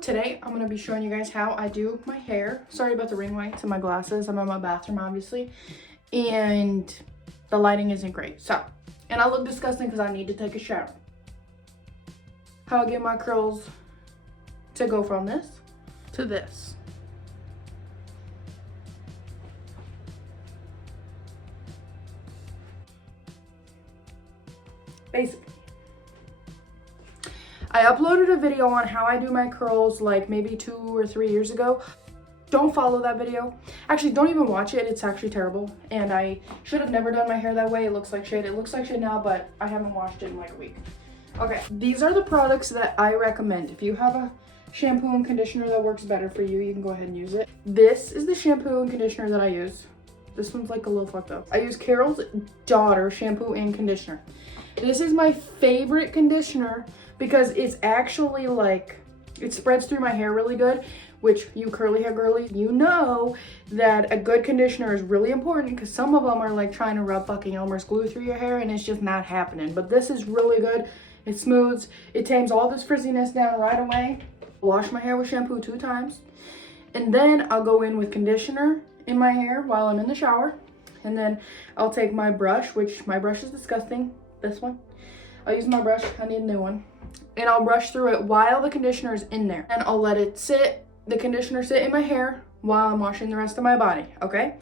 today I'm going to be showing you guys how I do my hair. Sorry about the ring lights and my glasses. I'm in my bathroom, obviously, and the lighting isn't great. So, and I look disgusting because I need to take a shower. How I get my curls to go from this to this. Basically. I uploaded a video on how I do my curls like maybe 2 or 3 years ago. Don't follow that video. Actually, don't even watch it. It's actually terrible. And I should have never done my hair that way. It looks like shit. It looks like shit now, but I haven't washed it in like a week. Okay, these are the products that I recommend. If you have a shampoo and conditioner that works better for you, you can go ahead and use it. This is the shampoo and conditioner that I use. This one's like a little fucked up. I use Carol's Daughter shampoo and conditioner. This is my favorite conditioner because it's actually like, it spreads through my hair really good, which you curly hair girlies, you know that a good conditioner is really important because some of them are like trying to rub fucking Elmer's glue through your hair and it's just not happening. But this is really good. It smooths, it tames all this frizziness down right away. Wash my hair with shampoo 2 times. And then I'll go in with conditioner in my hair while I'm in the shower. And then I'll take my brush, which my brush is disgusting, this one. I'll use my brush, I need a new one. And I'll brush through it while the conditioner is in there. And I'll let it sit, the conditioner sit in my hair while I'm washing the rest of my body, okay?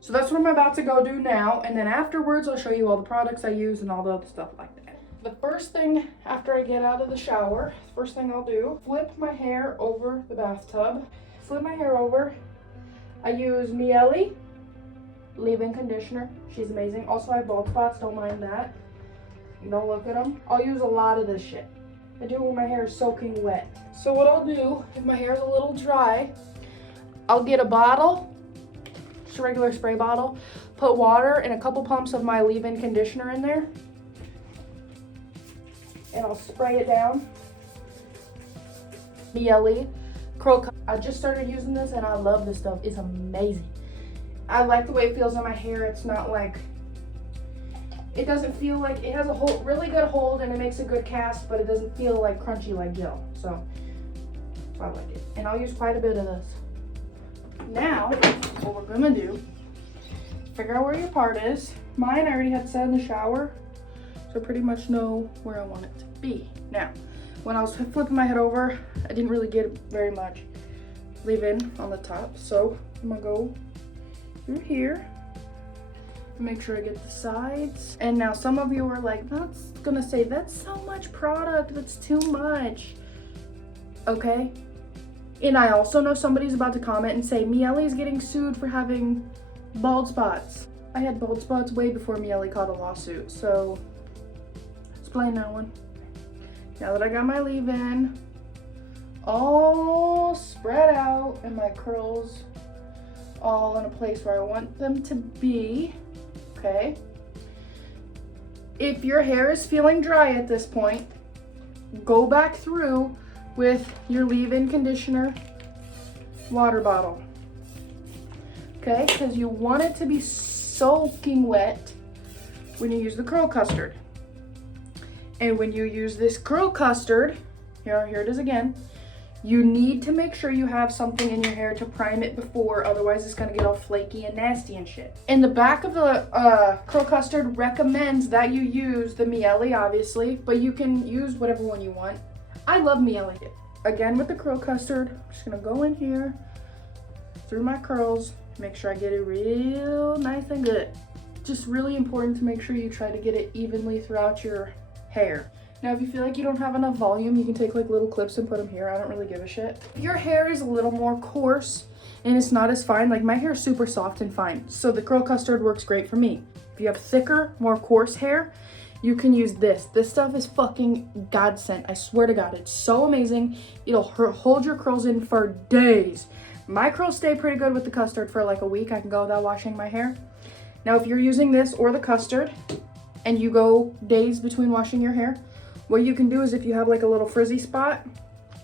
So that's what I'm about to go do now. And then afterwards, I'll show you all the products I use and all the other stuff like that. The first thing after I get out of the shower, first thing I'll do, flip my hair over the bathtub. Flip my hair over. I use Mielle leave-in conditioner. She's amazing. Also, I have bald spots, don't mind that. Don't look at them. I'll use a lot of this shit. I do it when my hair is soaking wet. So what I'll do, if my hair is a little dry, I'll get a bottle, just a regular spray bottle, put water and a couple pumps of my leave-in conditioner in there, and I'll spray it down. Mielle Curl. I just started using this and I love this stuff. It's amazing. I like the way it feels on my hair. It's not like, it doesn't feel like, it has a really good hold and it makes a good cast, but it doesn't feel like crunchy like gel. So I like it. And I'll use quite a bit of this. Now, what we're gonna do, figure out where your part is. Mine, I already had set in the shower, so I pretty much know where I want it to be. Now, when I was flipping my head over, I didn't really get very much leave-in on the top, so I'm gonna go through here. Make sure I get the sides. And now some of you are like, that's gonna say, that's so much product, that's too much. Okay. And I also know somebody's about to comment and say, Mielle is getting sued for having bald spots. I had bald spots way before Mielle caught a lawsuit, so explain that one. Now that I got my leave-in all spread out and my curls all in a place where I want them to be, okay? If your hair is feeling dry at this point, go back through with your leave-in conditioner water bottle, okay? Because you want it to be soaking wet when you use the curl custard. And when you use this curl custard, here it is again, you need to make sure you have something in your hair to prime it before, otherwise it's gonna get all flaky and nasty and shit. In the back of the curl custard recommends that you use the Mielle, obviously, but you can use whatever one you want. I love Mielle. Again with the curl custard, I'm just gonna go in here through my curls, make sure I get it real nice and good. Just really important to make sure you try to get it evenly throughout your hair. Now, if you feel like you don't have enough volume, you can take like little clips and put them here. I don't really give a shit. If your hair is a little more coarse and it's not as fine, like my hair is super soft and fine, so the curl custard works great for me. If you have thicker, more coarse hair, you can use this. This stuff is fucking godsend. I swear to God, it's so amazing. It'll hold your curls in for days. My curls stay pretty good with the custard for like a week. I can go without washing my hair. Now, if you're using this or the custard and you go days between washing your hair, what you can do is if you have like a little frizzy spot,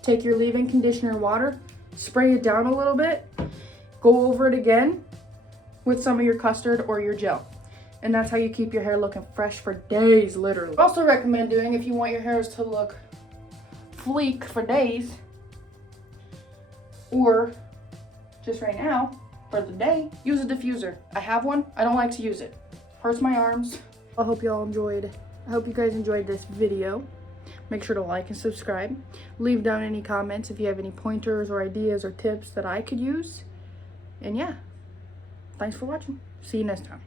take your leave-in conditioner and water, spray it down a little bit, go over it again with some of your custard or your gel. And that's how you keep your hair looking fresh for days, literally. I also recommend doing, if you want your hairs to look fleek for days, Or just right now, for the day, use a diffuser. I have one. I don't like to use it. Hurts my arms. I hope you guys enjoyed this video. Make sure to like and subscribe. Leave down any comments if you have any pointers or ideas or tips that I could use. And yeah, thanks for watching. See you next time.